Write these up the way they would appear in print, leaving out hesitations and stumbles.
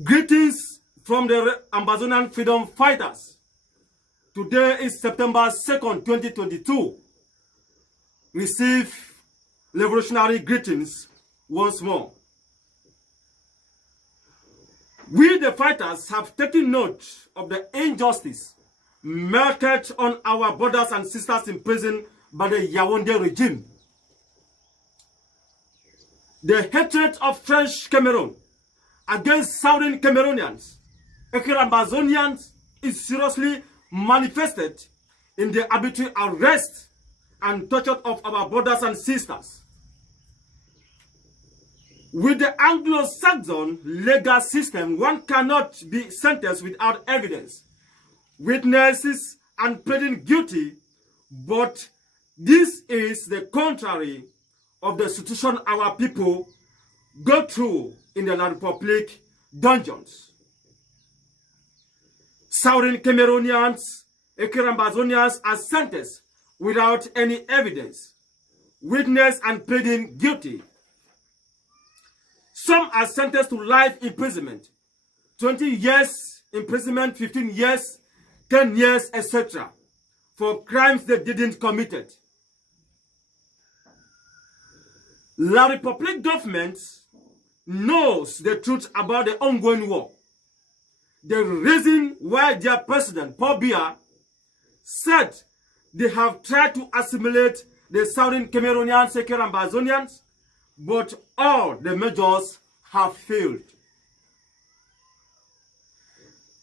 Greetings from the Ambazonian freedom fighters. Today is September 2nd, 2022. Receive revolutionary greetings once more. We the fighters have taken note of the injustice meted on our brothers and sisters in prison by the Yaoundé regime. The hatred of French Cameroon against Southern Cameroonians, Ambazonians, is seriously manifested in the arbitrary arrest and torture of our brothers and sisters. With the Anglo-Saxon legal system, one cannot be sentenced without evidence, witnesses, and pleading guilty, but this is the contrary of the situation our people go through in the République dungeons. Southern Cameroonians, Ambazonians are sentenced without any evidence, witness, and pleading guilty. Some are sentenced to life imprisonment, 20 years imprisonment, 15 years, 10 years, etc., for crimes they didn't commit. La République government knows the truth about the ongoing war. The reason why their president, Paul Biya, said they have tried to assimilate the Southern Cameroonians, Ambazonians, but all the measures have failed.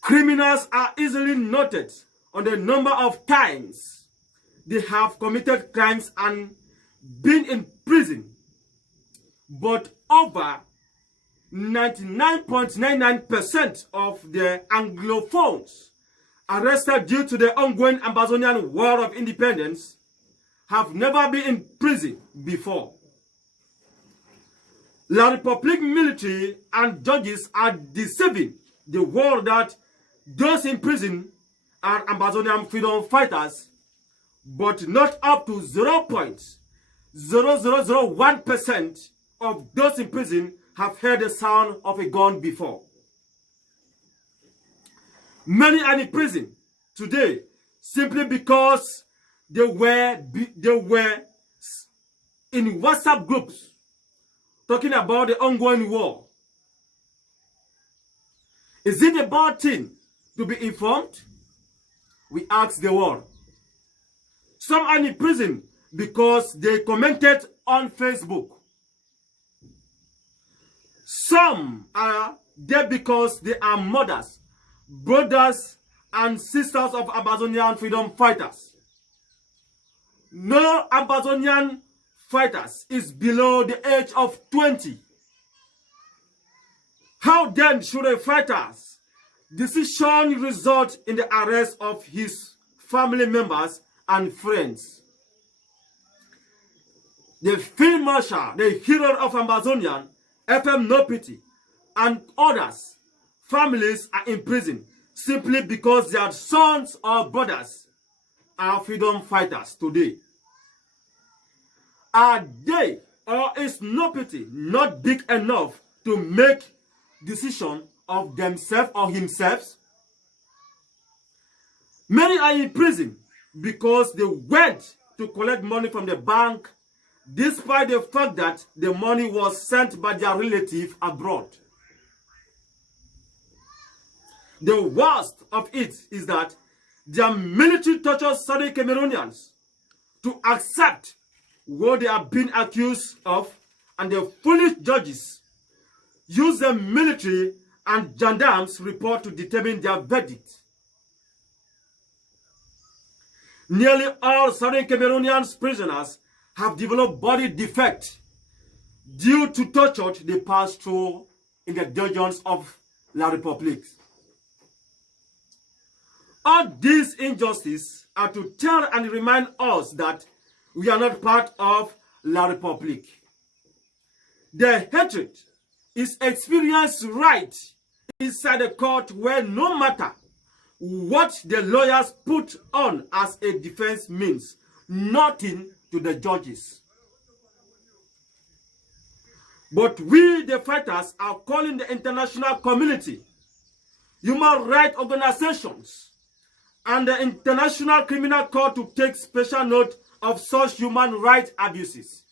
Criminals are easily noted on the number of times they have committed crimes and been in prison, but over 99.99% of the Anglophones arrested due to the ongoing Ambazonian War of Independence have never been in prison before. La République military and judges are deceiving the world that those in prison are Ambazonian freedom fighters, but not up to 0.0001% of those in prison have heard the sound of a gun before. Many are in prison today simply because they were in WhatsApp groups talking about the ongoing war. Is it a bad thing to be informed? We ask the world. Some are in prison because they commented on Facebook. Some are there because they are mothers, brothers, and sisters of Ambazonian freedom fighters. No Ambazonian fighters is below the age of 20. How then should a fighter's decision result in the arrest of his family members and friends? The Field Marshal, the hero of Ambazonian, FM No Pity, and others, families are in prison simply because their sons or brothers are freedom fighters today. Are they, or is No Pity not big enough to make decision of themselves or himself? Many are in prison because they went to collect money from the bank despite the fact that the money was sent by their relative abroad. The worst of it is that their military tortures Southern Cameroonians to accept what they are being accused of, and the foolish judges use the military and gendarmes report to determine their verdict. Nearly all Southern Cameroonians prisoners have developed body defect due to torture they passed through in the dungeons of La République. All these injustices are to tell and remind us that we are not part of La République. The hatred is experienced right inside the court, where no matter what the lawyers put on as a defense means nothing to the judges. But we, the fighters, are calling the international community, human rights organizations, and the International Criminal Court to take special note of such human rights abuses.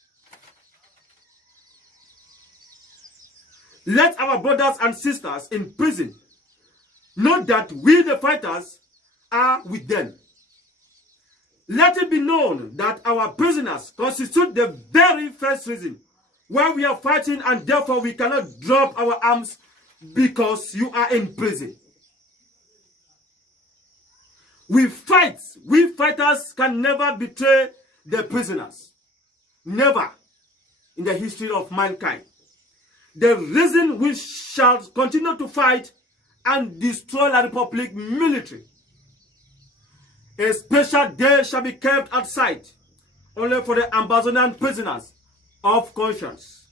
Let our brothers and sisters in prison know that we, the fighters, are with them. Let it be known that our prisoners constitute the very first reason why we are fighting, and therefore we cannot drop our arms because you are in prison. We fight. We fighters can never betray the prisoners. Never in the history of mankind. The reason we shall continue to fight and destroy the Republic military. A special day shall be kept at SCITH only for the Ambazonia Prisoners of Conscience.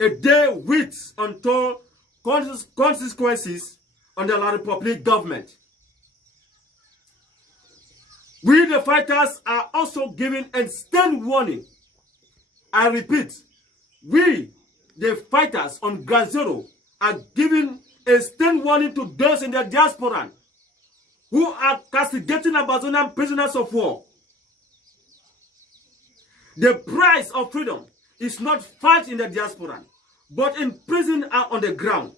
A day with untold consequences on the Republic government. We, the fighters, are also giving a stern warning. I repeat, we, the fighters on Ground Zero, are giving a stern warning to those in the diaspora who are castigating Ambazonia prisoners of war. The price of freedom is not fight in the diaspora, but in prison and on the ground.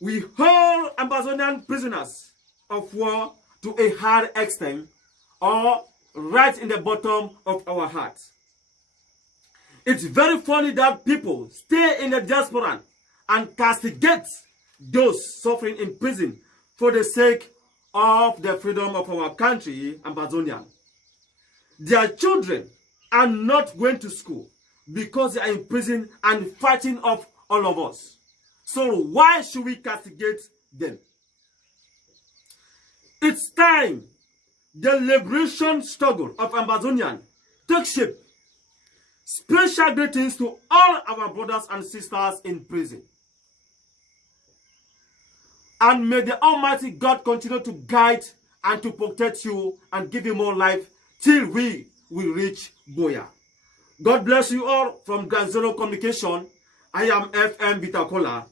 We hold Ambazonian prisoners of war to a hard extent, or right in the bottom of our hearts. It's very funny that people stay in the diaspora and castigate those suffering in prison for the sake of the freedom of our country, Ambazonia. Their children are not going to school because they are in prison and fighting off all of us. So why should we castigate them? It's time the liberation struggle of Ambazonian takes shape. Special greetings to all our brothers and sisters in prison. And may the Almighty God continue to guide and to protect you and give you more life till we will reach Boya. God bless you all from Ground Zero Communication. I am FM Bitakola.